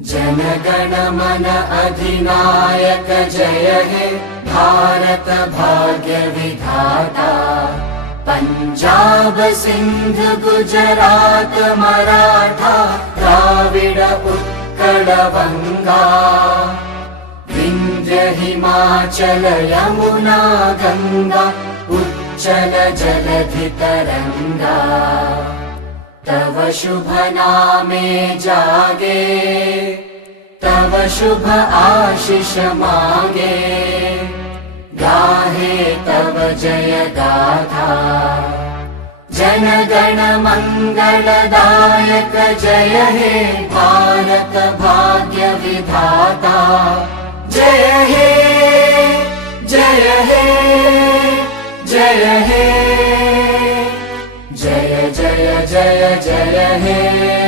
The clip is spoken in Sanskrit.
जनगण मन अधिनायक जय हे भारत भाग्य विधाता। पंजाब सिंध गुजरात मराठा द्राविड उत्कल बंगा। विंध्य हिमाचल यमुना गंगा उच्चल जलधि तरंगा। तव शुभ नामे जागे तव शुभ आशीष मागे। गाहे तव जय गाथा जनगण मंगलदायक जय हे भारत भाग्य विधाता। जय हे जय हे जय हे जय जय जय जय हे।